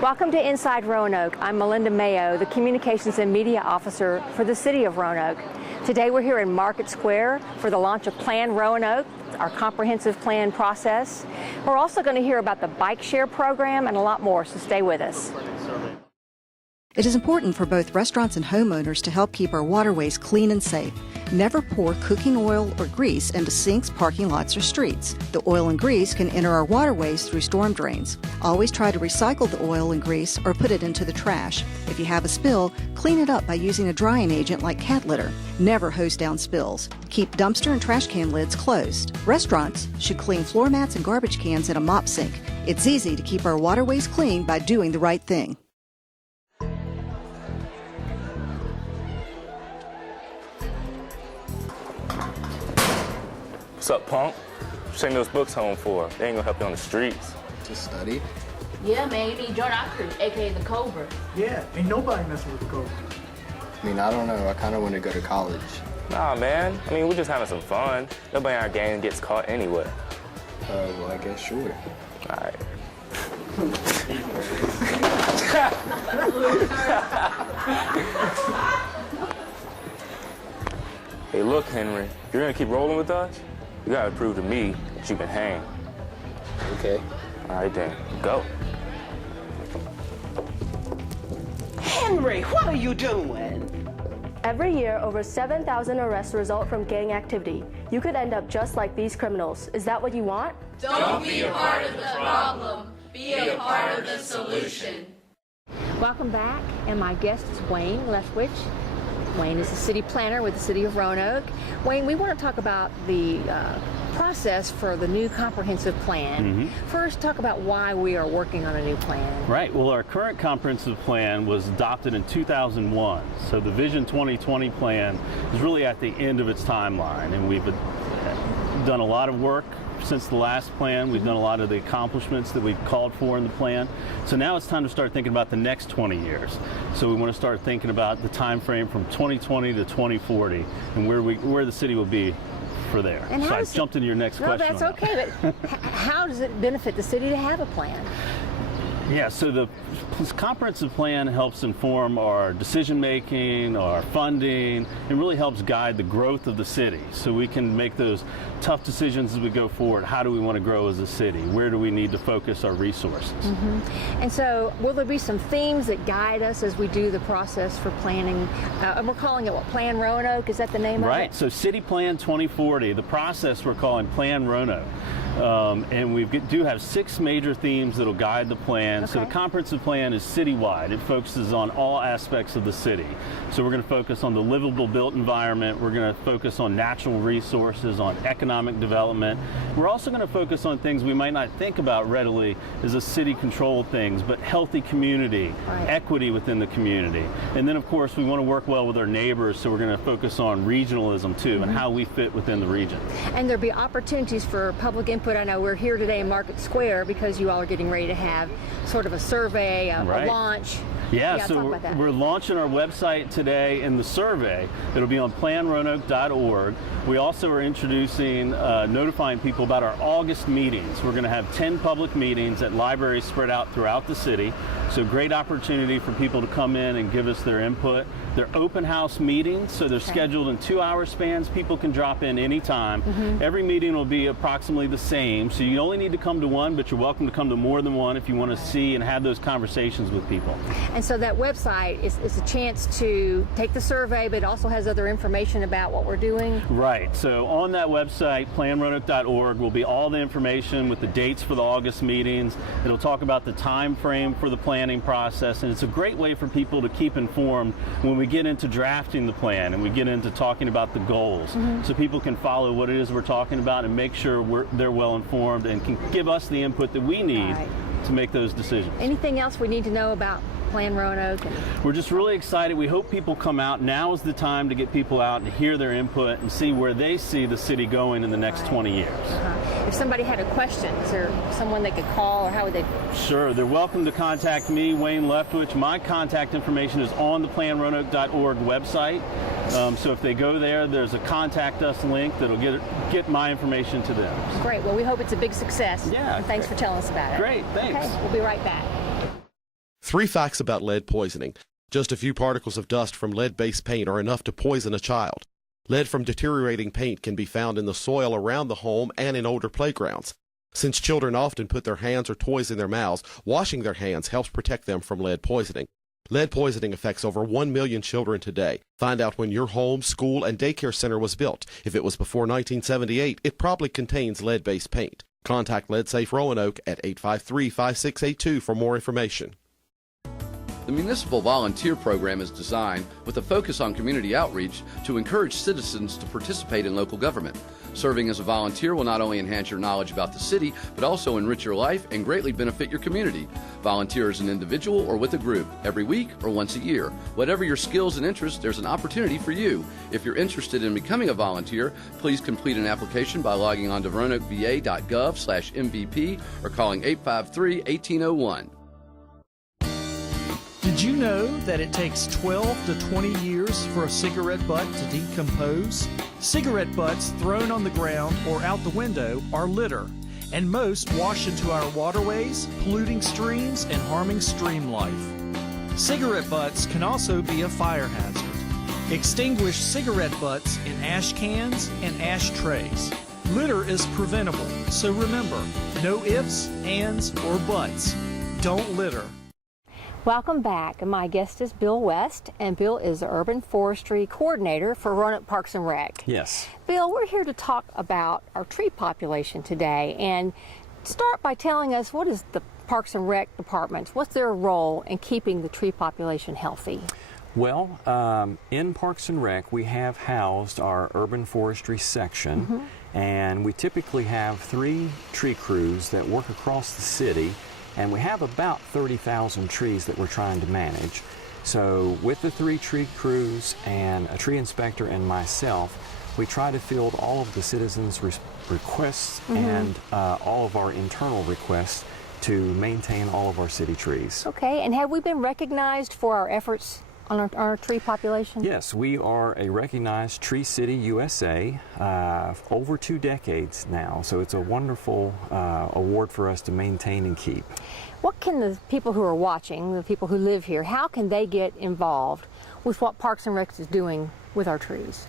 Welcome to Inside Roanoke. I'm Melinda Mayo, the Communications and Media Officer for the City of Roanoke. Today we're here in Market Square for the launch of Plan Roanoke, our comprehensive plan process. We're also going to hear about the BikeShare program and a lot more, so stay with us. It is important for both restaurants and homeowners to help keep our waterways clean and safe. Never pour cooking oil or grease into sinks, parking lots, or streets. The oil and grease can enter our waterways through storm drains. Always try to recycle the oil and grease or put it into the trash. If you have a spill, clean it up by using a drying agent like cat litter. Never hose down spills. Keep dumpster and trash can lids closed. Restaurants should clean floor mats and garbage cans in a mop sink. It's easy to keep our waterways clean by doing the right thing. What's up, punk? What you taking those books home for? They ain't gonna help you on the streets. To study? Yeah, man, you need to join our crew, aka the Cobra. Yeah, ain't nobody messing with the Cobra. I mean, I don't know. I kind of want to go to college. Nah, man. I mean, we're just having some fun. Nobody in our gang gets caught anyway. Well, I guess sure. All right. Hey, look, Henry. If you're gonna keep rolling with us, you gotta prove to me that you can hang. Okay. All right, then. Go. Henry, what are you doing? Every year, over 7,000 arrests result from gang activity. You could end up just like these criminals. Is that what you want? Don't be a part of the problem. Be a part of the solution. Welcome back, and my guest is Wayne Leftwich. Wayne is the city planner with the City of Roanoke. Wayne, we want to talk about the process for the new comprehensive plan. First, talk about why we are working on a new plan. Right. Well, our current comprehensive plan was adopted in 2001. So the Vision 2020 plan is really at the end of its timeline, and we've done a lot of work since the last plan. We've done a lot of the accomplishments that we've called for in the plan. So now it's time to start thinking about the next 20 years. So we want to start thinking about the time frame from 2020 to 2040 and where the city will be for there. And so I jumped into your next question. No, that's okay, but how does it benefit the city to have a plan? Yeah, so the comprehensive plan helps inform our decision-making, our funding, and really helps guide the growth of the city so we can make those tough decisions as we go forward. How do we want to grow as a city? Where do we need to focus our resources? And so will there be some themes that guide us as we do the process for planning? And we're calling it what, Plan Roanoke? Is that the name of it? Right, so City Plan 2040, the process we're calling Plan Roanoke. And we do have 6 major themes that will guide the plan. Okay. So the comprehensive plan is citywide. It focuses on all aspects of the city. So we're going to focus on the livable built environment. We're going to focus on natural resources, on economic development. We're also going to focus on things we might not think about readily as a city-controlled things, but healthy community, equity within the community. And then, of course, we want to work well with our neighbors, so we're going to focus on regionalism, too, and how we fit within the region. And there'll be opportunities for public input. I know we're here today in Market Square because you all are getting ready to have sort of a survey, a launch. Yeah, so we're launching our website today in the survey. It'll be on planroanoke.org. We also are introducing, notifying people about our August meetings. We're going to have 10 public meetings at libraries spread out throughout the city. So great opportunity for people to come in and give us their input. They're open house meetings, so they're scheduled in 2-hour spans. People can drop in anytime. Every meeting will be approximately the same, so you only need to come to one, but you're welcome to come to more than one if you want to see and have those conversations with people. And so that website is a chance to take the survey, but it also has other information about what we're doing. Right. So on that website, planroanoke.org, will be all the information with the dates for the August meetings. It'll talk about the time frame for the planning process, and it's a great way for people to keep informed when we get into drafting the plan and we get into talking about the goals, so people can follow what it is we're talking about and make sure they're well informed and can give us the input that we need to make those decisions. Anything else we need to know about Plan Roanoke? We're just really excited. We hope people come out. Now is the time to get people out and hear their input and see where they see the city going in the next 20 years. If somebody had a question, is there someone they could call, or how would they? Sure. They're welcome to contact me, Wayne Leftwich. My contact information is on the planroanoke.org website. So if they go there, there's a contact us link that'll get my information to them. Great. Well, we hope it's a big success. Yeah. And thanks for telling us about it. Great. Thanks. Okay. We'll be right back. 3 facts about lead poisoning. Just a few particles of dust from lead-based paint are enough to poison a child. Lead from deteriorating paint can be found in the soil around the home and in older playgrounds. Since children often put their hands or toys in their mouths, washing their hands helps protect them from lead poisoning. Lead poisoning affects over 1 million children today. Find out when your home, school, and daycare center was built. If it was before 1978, it probably contains lead-based paint. Contact Lead Safe Roanoke at 853-5682 for more information. The Municipal Volunteer Program is designed with a focus on community outreach to encourage citizens to participate in local government. Serving as a volunteer will not only enhance your knowledge about the city, but also enrich your life and greatly benefit your community. Volunteer as an individual or with a group, every week or once a year. Whatever your skills and interests, there's an opportunity for you. If you're interested in becoming a volunteer, please complete an application by logging on to roanokeva.gov/MVP or calling 853-1801. Did you know that it takes 12 to 20 years for a cigarette butt to decompose? Cigarette butts thrown on the ground or out the window are litter, and most wash into our waterways, polluting streams and harming stream life. Cigarette butts can also be a fire hazard. Extinguish cigarette butts in ash cans and ashtrays. Litter is preventable, so remember, no ifs, ands, or buts. Don't litter. Welcome back. My guest is Bill West, and Bill is the Urban Forestry Coordinator for Roanoke Parks and Rec. Yes. Bill, we're here to talk about our tree population today, and start by telling us, what is the Parks and Rec Department? What's their role in keeping the tree population healthy? Well, in Parks and Rec, we have housed our urban forestry section, and we typically have 3 tree crews that work across the city. And we have about 30,000 trees that we're trying to manage. So with the 3 tree crews and a tree inspector and myself, we try to field all of the citizens' requests and all of our internal requests to maintain all of our city trees. Okay, and have we been recognized for our efforts on our tree population? Yes, we are a recognized Tree City USA over 2 decades now, so it's a wonderful award for us to maintain and keep. What can the people who are watching, the people who live here, how can they get involved with what Parks and Rec is doing with our trees?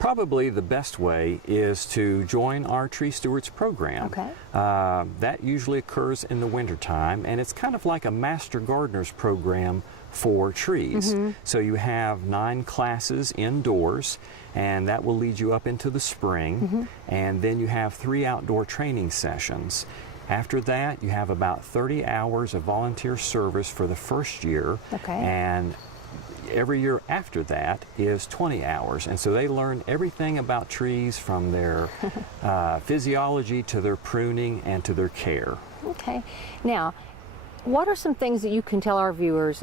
Probably the best way is to join our Tree Stewards program. Okay. That usually occurs in the wintertime, and it's kind of like a Master Gardener's program for trees. So you have 9 classes indoors, and that will lead you up into the spring, and then you have 3 outdoor training sessions. After that, you have about 30 hours of volunteer service for the first year, and every year after that is 20 hours. And so they learn everything about trees, from their physiology to their pruning and to their care. Okay. Now, what are some things that you can tell our viewers,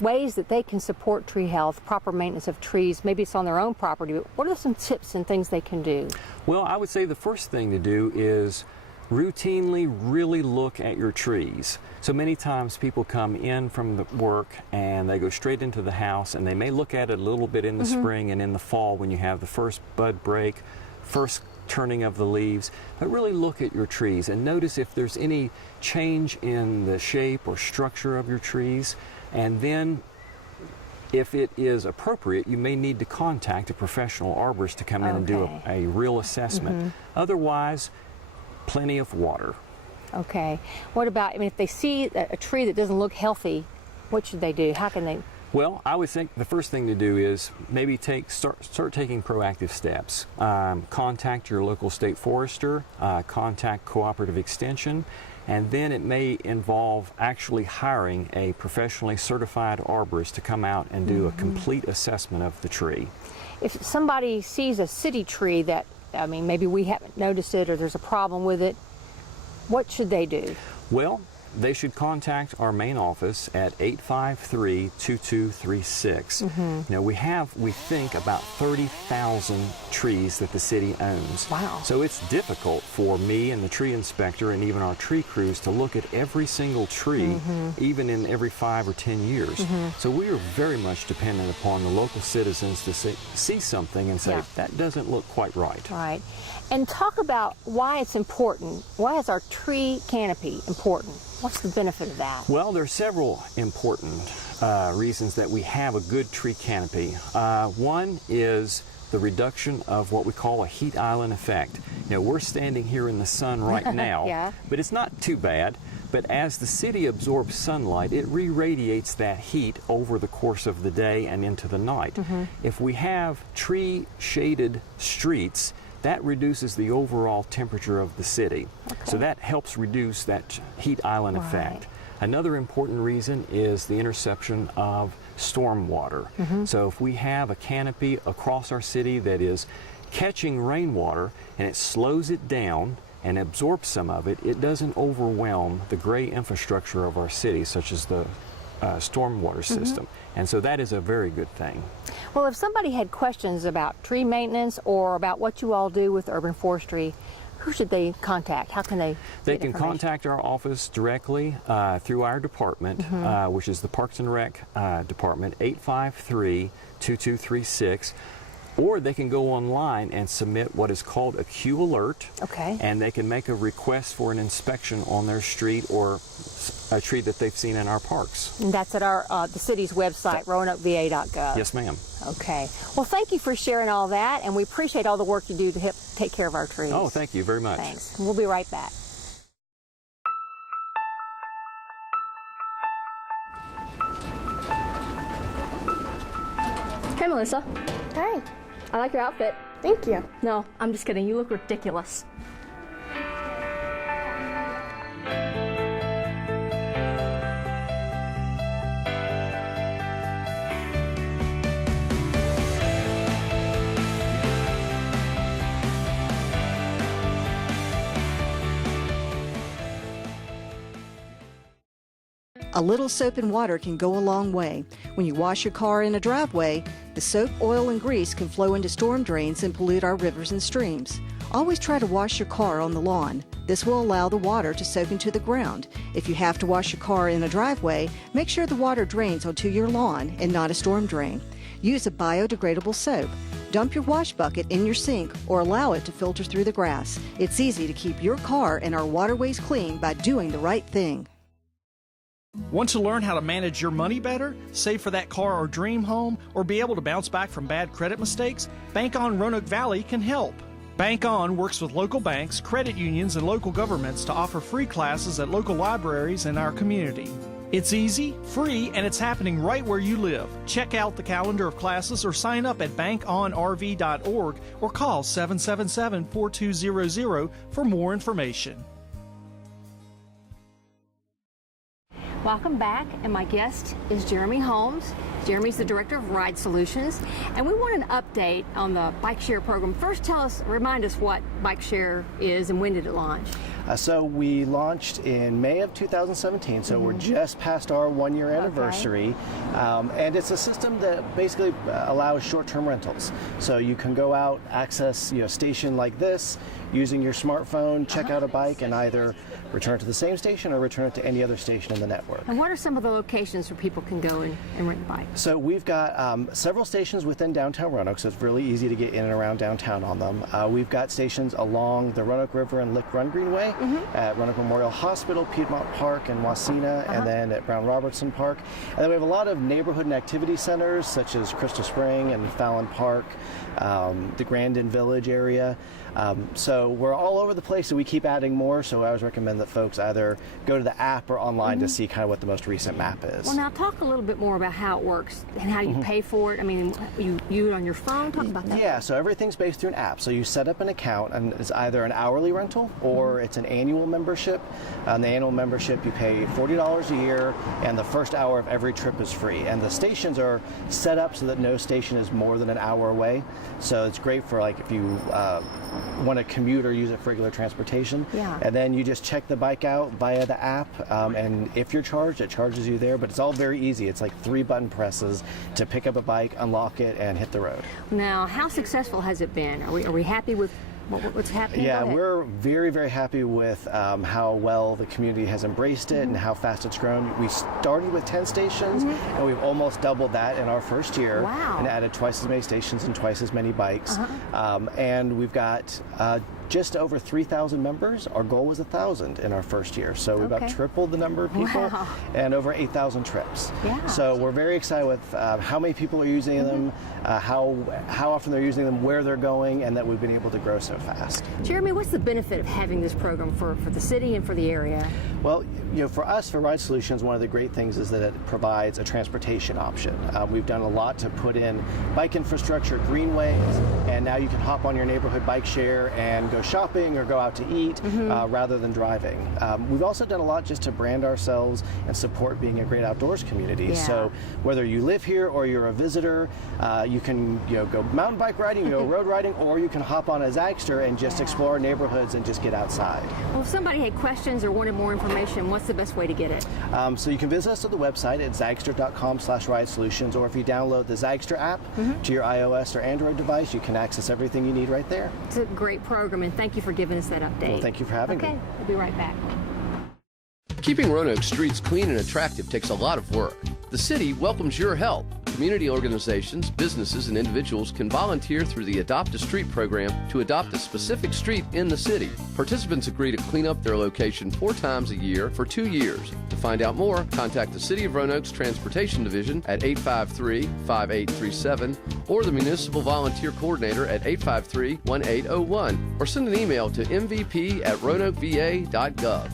ways that they can support tree health, proper maintenance of trees? Maybe it's on their own property, but what are some tips and things they can do? Well, I would say the first thing to do is routinely really look at your trees. So many times people come in from the work and they go straight into the house, and they may look at it a little bit in the spring and in the fall when you have the first bud break, first turning of the leaves, but really look at your trees and notice if there's any change in the shape or structure of your trees, and then if it is appropriate, you may need to contact a professional arborist to come in and do a real assessment. Otherwise, plenty of water. Okay. What about, I mean, if they see a tree that doesn't look healthy, what should they do? How can they? Well, I would think the first thing to do is maybe start taking proactive steps. Contact your local state forester, contact Cooperative Extension, and then it may involve actually hiring a professionally certified arborist to come out and do a complete assessment of the tree. If somebody sees a city tree that, I mean, maybe we haven't noticed it or there's a problem with it, what should they do? Well, they should contact our main office at 853-2236. Now, we think, about 30,000 trees that the city owns. Wow. So it's difficult for me and the tree inspector and even our tree crews to look at every single tree, even in every 5 or 10 years. So we are very much dependent upon the local citizens to see something and say, that doesn't look quite right. Right. And talk about why it's important. Why is our tree canopy important? What's the benefit of that? Well, there are several important reasons that we have a good tree canopy. One is the reduction of what we call a heat island effect. You know, we're standing here in the sun right now, but it's not too bad. But as the city absorbs sunlight, it re-radiates that heat over the course of the day and into the night. If we have tree-shaded streets, that reduces the overall temperature of the city. So that helps reduce that heat island effect. Another important reason is the interception of storm water. So if we have a canopy across our city that is catching rainwater and it slows it down and absorbs some of it, it doesn't overwhelm the gray infrastructure of our city, such as the stormwater system. And so that is a very good thing. Well, if somebody had questions about tree maintenance or about what you all do with urban forestry, who should they contact? How can they They can contact our office directly through our department, which is the Parks and Rec Department, 853-2236. Or they can go online and submit what is called a Q alert. And they can make a request for an inspection on their street or a tree that they've seen in our parks. And that's at our the city's website, roanokeva.gov. Yes, ma'am. Okay. Well, thank you for sharing all that, and we appreciate all the work you do to help take care of our trees. Oh, thank you very much. Thanks. We'll be right back. Hey, Melissa. Hey. I like your outfit. Thank you. No, I'm just kidding. You look ridiculous. A little soap and water can go a long way. When you wash your car in a driveway, the soap, oil, and grease can flow into storm drains and pollute our rivers and streams. Always try to wash your car on the lawn. This will allow the water to soak into the ground. If you have to wash your car in a driveway, make sure the water drains onto your lawn and not a storm drain. Use a biodegradable soap. Dump your wash bucket in your sink or allow it to filter through the grass. It's easy to keep your car and our waterways clean by doing the right thing. Want to learn how to manage your money better, save for that car or dream home, or be able to bounce back from bad credit mistakes? Bank On Roanoke Valley can help. Bank On works with local banks, credit unions, and local governments to offer free classes at local libraries in our community. It's easy, free, and it's happening right where you live. Check out the calendar of classes or sign up at bankonrv.org or call 777-4200 for more information. Welcome back, and my guest is Jeremy Holmes. Jeremy's the Director of Ride Solutions, and we want an update on the BikeShare program. First, remind us what BikeShare is and when did it launch? So we launched in May of 2017, so we're just past our 1-year anniversary. And it's a system that basically allows short-term rentals. So you can go out, access a station like this, using your smartphone, check out a bike, and either return to the same station or return it to any other station in the network. And what are some of the locations where people can go and rent a bike? So we've got several stations within downtown Roanoke, so it's really easy to get in and around downtown on them. We've got stations along the Roanoke River and Lick Run Greenway, at Roanoke Memorial Hospital, Piedmont Park, and Wasena, and then at Brown Robertson Park. And then we have a lot of neighborhood and activity centers, such as Crystal Spring and Fallon Park, the Grandin Village area. So we're all over the place, and we keep adding more, so I always recommend that folks either go to the app or online to see kind of what the most recent map is. Well, now talk a little bit more about how it works and how you pay for it. I mean, you do it on your phone? Talk about that. Yeah, so everything's based through an app. So you set up an account, and it's either an hourly rental or it's an annual membership. On the annual membership, you pay $40 a year, and the first hour of every trip is free. And the stations are set up so that no station is more than an hour away. So it's great for, like, if you want to commute or use it for regular transportation. Yeah. And then you just check the bike out via the app, and if you're charged, it charges you there. But it's all very easy. It's like 3 button presses to pick up a bike, unlock it, and hit the road. Now, how successful has it been? Are we happy with What's happening? Yeah, we're very, very happy with how well the community has embraced it and how fast it's grown. We started with 10 stations, and we've almost doubled that in our first year. Wow. And added twice as many stations and twice as many bikes. And we've got just over 3,000 members. Our goal was 1,000 in our first year. So we about tripled the number of people and over 8,000 trips. Yeah. So we're very excited with how many people are using them, how often they're using them, where they're going, and that we've been able to grow so fast. Jeremy, what's the benefit of having this program for the city and for the area? Well, for us, for Ride Solutions, one of the great things is that it provides a transportation option. We've done a lot to put in bike infrastructure, greenways, and now you can hop on your neighborhood BikeShare and go shopping or go out to eat rather than driving. We've also done a lot just to brand ourselves and support being a great outdoors community. Yeah. So whether you live here or you're a visitor, you can go mountain bike riding, go road riding, or you can hop on a Zagster and just explore neighborhoods and just get outside. Well, if somebody had questions or wanted more information, what's the best way to get it? So you can visit us at the website at zagster.com/ride solutions, or if you download the Zagster app to your iOS or Android device, you can access everything you need right there. It's a great program, and thank you for giving us that update. Well, thank you for having me. Okay, we'll be right back. Keeping Roanoke streets clean and attractive takes a lot of work. The city welcomes your help. Community organizations, businesses, and individuals can volunteer through the Adopt a Street program to adopt a specific street in the city. Participants agree to clean up their location 4 times a year for 2 years. To find out more, contact the City of Roanoke's Transportation Division at 853-5837 or the Municipal Volunteer Coordinator at 853-1801 or send an email to mvp@roanokeva.gov.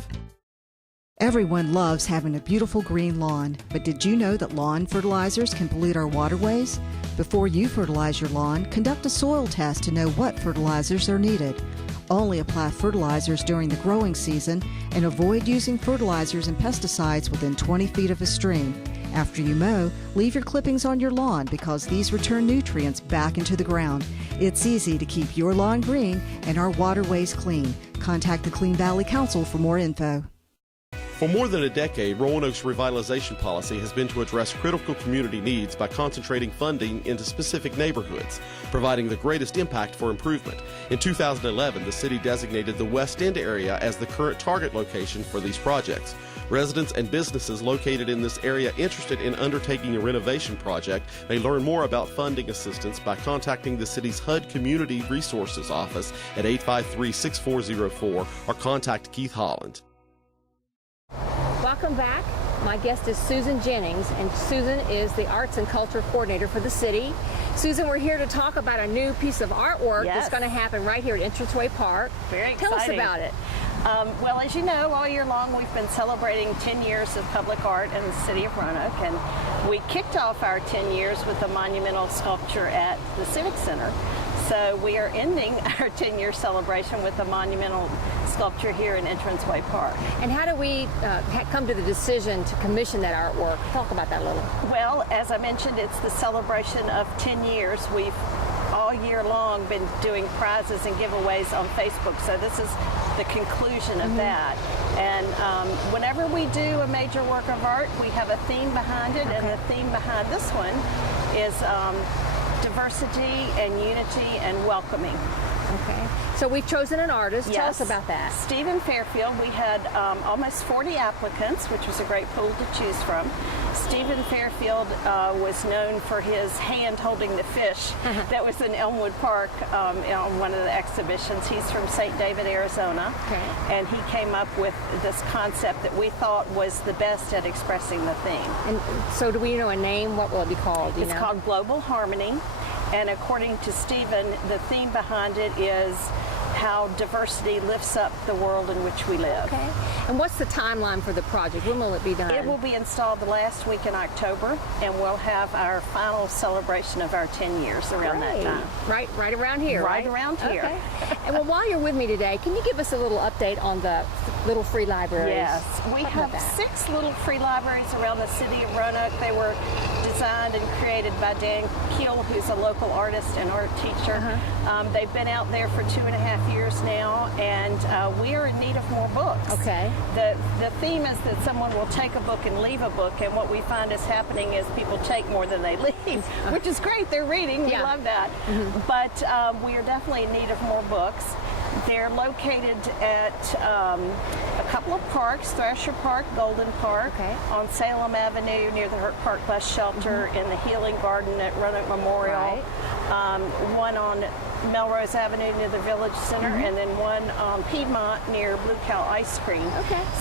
Everyone loves having a beautiful green lawn, but did you know that lawn fertilizers can pollute our waterways? Before you fertilize your lawn, conduct a soil test to know what fertilizers are needed. Only apply fertilizers during the growing season and avoid using fertilizers and pesticides within 20 feet of a stream. After you mow, leave your clippings on your lawn because these return nutrients back into the ground. It's easy to keep your lawn green and our waterways clean. Contact the Clean Valley Council for more info. For more than a decade, Roanoke's revitalization policy has been to address critical community needs by concentrating funding into specific neighborhoods, providing the greatest impact for improvement. In 2011, the city designated the West End area as the current target location for these projects. Residents and businesses located in this area interested in undertaking a renovation project may learn more about funding assistance by contacting the city's HUD Community Resources Office at 853-6404 or contact Keith Holland. Welcome back. My guest is Susan Jennings, and Susan is the Arts and Culture Coordinator for the city. Susan, we're here to talk about a new piece of artwork that's going to happen right here at Entranceway Park. Very exciting. Tell us about it. Well, as you know, all year long we've been celebrating 10 years of public art in the city of Roanoke, and we kicked off our 10 years with a monumental sculpture at the Civic Center. So we are ending our 10-year celebration with a monumental sculpture here in Entranceway Park. And how do we come to the decision to commission that artwork? Talk about that a little. Well, as I mentioned, it's the celebration of 10 years. We've all year long been doing prizes and giveaways on Facebook, so this is the conclusion of that. And whenever we do a major work of art, we have a theme behind it, and the theme behind this one is diversity and unity and welcoming. Okay. So we've chosen an artist. Yes. Tell us about that. Stephen Fairfield. We had almost 40 applicants, which was a great pool to choose from. Stephen Fairfield was known for his hand holding the fish that was in Elmwood Park on one of the exhibitions. He's from St. David, Arizona. Okay. And he came up with this concept that we thought was the best at expressing the theme. And so do we know a name? What will it be called? It's called Global Harmony. And according to Stephen, the theme behind it is how diversity lifts up the world in which we live. Okay. And what's the timeline for the project? When will it be done? It will be installed the last week in October, and we'll have our final celebration of our 10 years around that time. Right around here, right? Around here. Okay. And well, while you're with me today, can you give us a little update on the little free libraries? Yes. We have 6 little free libraries around the city of Roanoke. They were designed and created by Dan Keel, who's a local artist and art teacher. They've been out there for 2.5 years now, and we are in need of more books. Okay. The theme is that someone will take a book and leave a book, and what we find is happening is people take more than they leave, which is great. They're reading. We love that. But we are definitely in need of more books. bikes. They're located at a couple of parks, Thrasher Park, Golden Park, on Salem Avenue near the Hurt Park Bus Shelter, in the Healing Garden at Roanoke Memorial, one on Melrose Avenue near the Village Center, and then one on Piedmont near Blue Cow Ice Cream.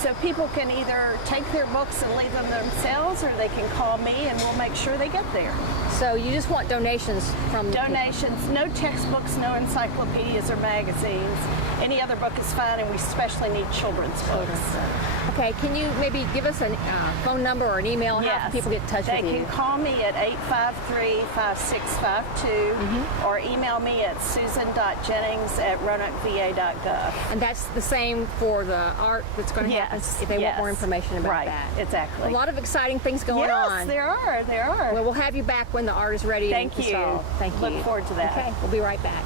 So people can either take their books and leave them themselves, or they can call me and we'll make sure they get there. So you just want donations from donations, no textbooks, no encyclopedias or magazines. Any other book is fine, and we especially need children's books. Okay, can you maybe give us a phone number or an email? How can people get in touch with you? They can call me at 853-5652 or email me at susan.jennings@roanokeva.gov. And that's the same for the art that's going to happen if they want more information about that. Exactly. A lot of exciting things going on. Yes, there are. Well, we'll have you back when the art is ready and installed. Thank you. Look forward to that. Okay, we'll be right back.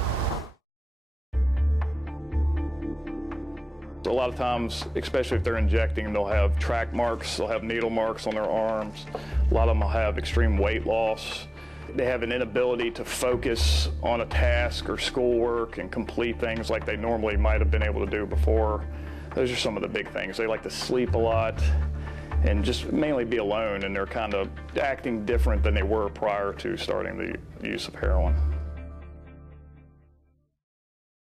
A lot of times, especially if they're injecting, they'll have track marks, they'll have needle marks on their arms. A lot of them will have extreme weight loss. They have an inability to focus on a task or schoolwork and complete things like they normally might have been able to do before. Those are some of the big things. They like to sleep a lot and just mainly be alone, and they're kind of acting different than they were prior to starting the use of heroin.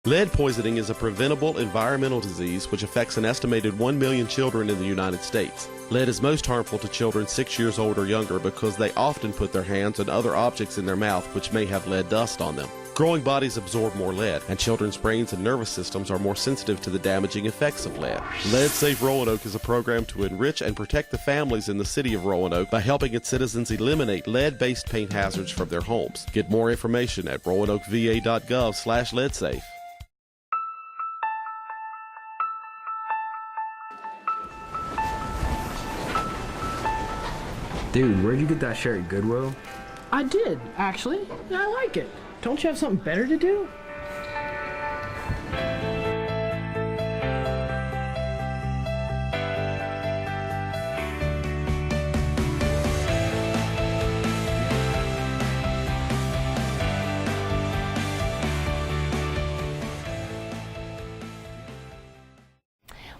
Lead poisoning is a preventable environmental disease which affects an estimated 1 million children in the United States. Lead is most harmful to children 6 years old or younger because they often put their hands and other objects in their mouth which may have lead dust on them. Growing bodies absorb more lead, and children's brains and nervous systems are more sensitive to the damaging effects of lead. Lead Safe Roanoke is a program to enrich and protect the families in the city of Roanoke by helping its citizens eliminate lead-based paint hazards from their homes. Get more information at roanokeva.gov/leadsafe. Dude, where'd you get that shirt at Goodwill? I did, actually. I like it. Don't you have something better to do?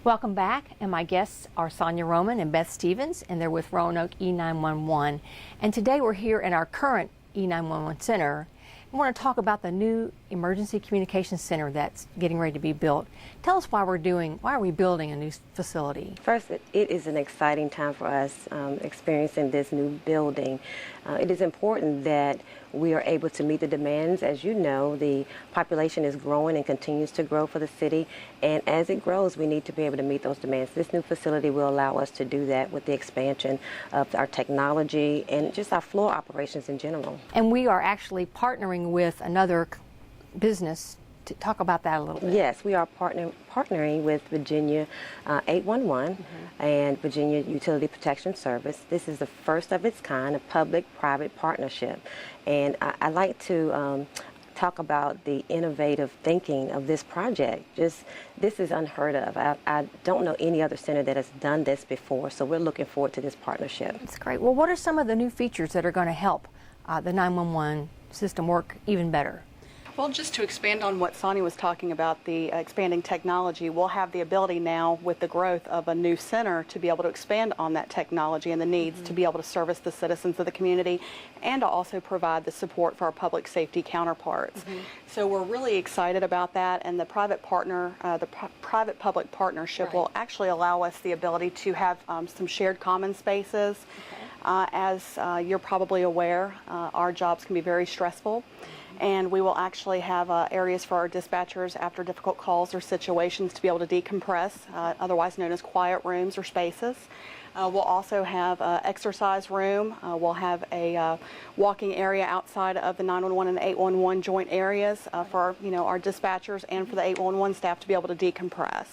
Welcome back, and my guests are Sonia Roman and Beth Stevens, and they're with Roanoke E911. And today we're here in our current E911 center. I want to talk about the new emergency communications center that's getting ready to be built. Tell us why are we building a new facility? First, it is an exciting time for us experiencing this new building. It is important that we are able to meet the demands. As you know, the population is growing and continues to grow for the city, and as it grows, we need to be able to meet those demands. This new facility will allow us to do that with the expansion of our technology and just our floor operations in general. And we are actually partnering with another business to talk about that a little bit. Yes, we are partnering with Virginia 811 and Virginia Utility Protection Service. This is the first of its kind, a public-private partnership. And I like to talk about the innovative thinking of this project. This is unheard of. I don't know any other center that has done this before, so we're looking forward to this partnership. That's great. Well, what are some of the new features that are going to help the 911 system work even better? Well, just to expand on what Sonia was talking about, the expanding technology, we'll have the ability now with the growth of a new center to be able to expand on that technology and the needs to be able to service the citizens of the community and to also provide the support for our public safety counterparts. So we're really excited about that, and the private-public partnership will actually allow us the ability to have some shared common spaces. As you're probably aware, our jobs can be very stressful. And we will actually have areas for our dispatchers after difficult calls or situations to be able to decompress, otherwise known as quiet rooms or spaces. We'll also have an exercise room. We'll have a walking area outside of the 911 and 811 joint areas for our dispatchers and for the 811 staff to be able to decompress.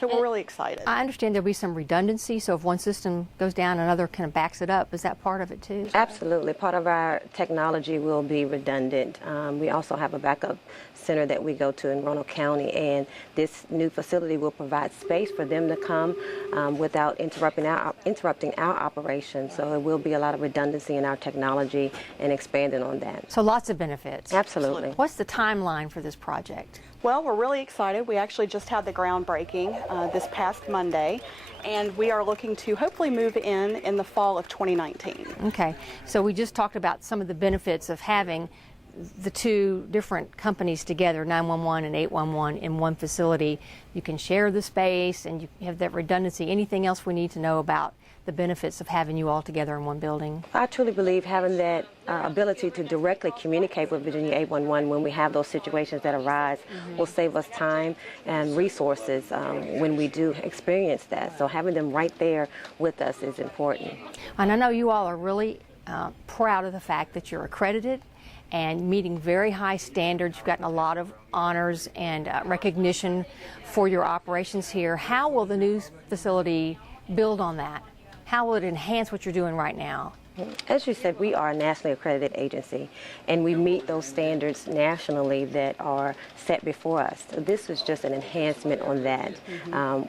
So we're really excited. I understand there'll be some redundancy, so if one system goes down, another kind of backs it up. Is that part of it too? Absolutely. Part of our technology will be redundant. We also have a backup center that we go to in Roanoke County, and this new facility will provide space for them to come without interrupting our operations. So it will be a lot of redundancy in our technology and expanding on that. So lots of benefits. Absolutely. What's the timeline for this project? Well, we're really excited. We actually just had the groundbreaking this past Monday, and we are looking to hopefully move in the fall of 2019. Okay, so we just talked about some of the benefits of having the two different companies together, 911 and 811, in one facility. You can share the space and you have that redundancy. Anything else we need to know about the benefits of having you all together in one building? I truly believe having that ability to directly communicate with Virginia 811 when we have those situations that arise will save us time and resources when we do experience that. So having them right there with us is important. And I know you all are really proud of the fact that you're accredited and meeting very high standards. You've gotten a lot of honors and recognition for your operations here. How will the new facility build on that? How will it enhance what you're doing right now? As you said, we are a nationally accredited agency, and we meet those standards nationally that are set before us. So this is just an enhancement on that.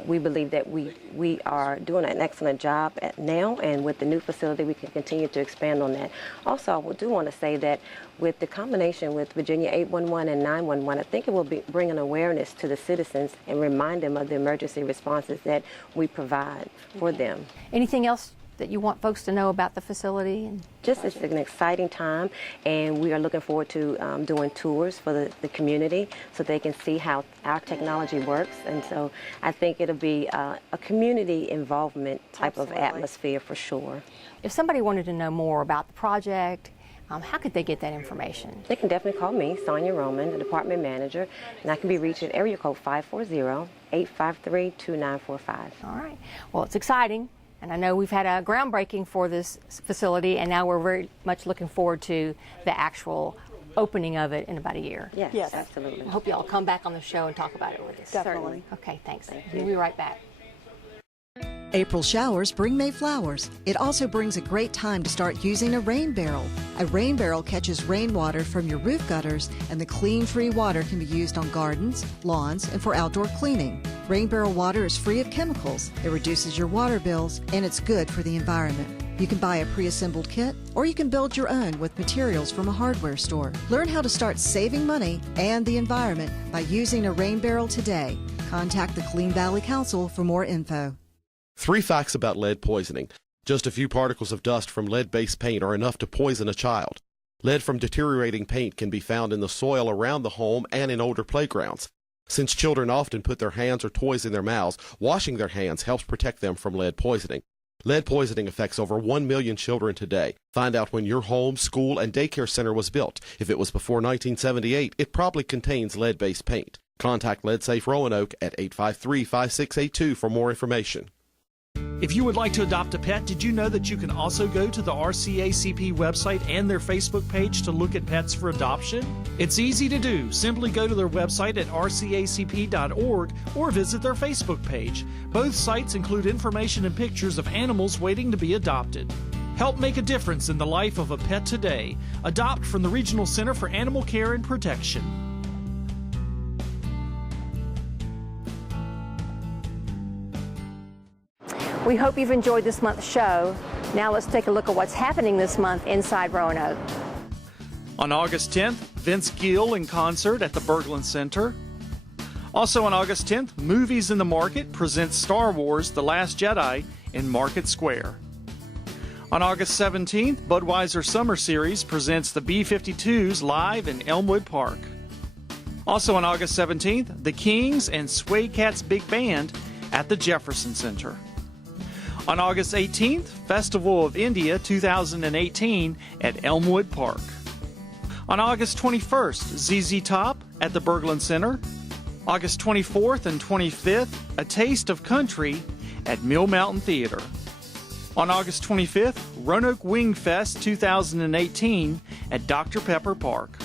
We believe that we are doing an excellent job now, and with the new facility, we can continue to expand on that. Also, I do want to say that with the combination with Virginia 811 and 911, I think it will bring an awareness to the citizens and remind them of the emergency responses that we provide for them. Anything else that you want folks to know about the facility? Just it's an exciting time, and we are looking forward to doing tours for the community so they can see how our technology works. And so I think it'll be a community involvement type of atmosphere for sure. If somebody wanted to know more about the project, how could they get that information? They can definitely call me, Sonia Roman, the department manager, and I can be reached at area code 540-853-2945. All right. Well, it's exciting. And I know we've had a groundbreaking for this facility, and now we're very much looking forward to the actual opening of it in about a year. Yes, absolutely. I hope you all come back on the show and talk about it with us. Definitely. Okay, thanks. We'll be right back. April showers bring May flowers. It also brings a great time to start using a rain barrel. A rain barrel catches rainwater from your roof gutters, and the clean, free water can be used on gardens, lawns, and for outdoor cleaning. Rain barrel water is free of chemicals. It reduces your water bills, and it's good for the environment. You can buy a pre-assembled kit, or you can build your own with materials from a hardware store. Learn how to start saving money and the environment by using a rain barrel today. Contact the Clean Valley Council for more info. 3 facts about lead poisoning. Just a few particles of dust from lead-based paint are enough to poison a child. Lead from deteriorating paint can be found in the soil around the home and in older playgrounds. Since children often put their hands or toys in their mouths, washing their hands helps protect them from lead poisoning. Lead poisoning affects over 1 million children today. Find out when your home, school, and daycare center was built. If it was before 1978, it probably contains lead-based paint. Contact LeadSafe Roanoke at 853-5682 for more information. If you would like to adopt a pet, did you know that you can also go to the RCACP website and their Facebook page to look at pets for adoption? It's easy to do. Simply go to their website at rcacp.org or visit their Facebook page. Both sites include information and pictures of animals waiting to be adopted. Help make a difference in the life of a pet today. Adopt from the Regional Center for Animal Care and Protection. We hope you've enjoyed this month's show. Now let's take a look at what's happening this month inside Roanoke. On August 10th, Vince Gill in concert at the Berglund Center. Also on August 10th, Movies in the Market presents Star Wars: The Last Jedi in Market Square. On August 17th, Budweiser Summer Series presents the B-52s live in Elmwood Park. Also on August 17th, The Kings and Sway Cats Big Band at the Jefferson Center. On August 18th, Festival of India 2018 at Elmwood Park. On August 21st, ZZ Top at the Berglund Center. August 24th and 25th, A Taste of Country at Mill Mountain Theater. On August 25th, Roanoke Wing Fest 2018 at Dr. Pepper Park.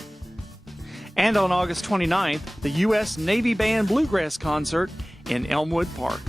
And on August 29th, the U.S. Navy Band Bluegrass Concert in Elmwood Park.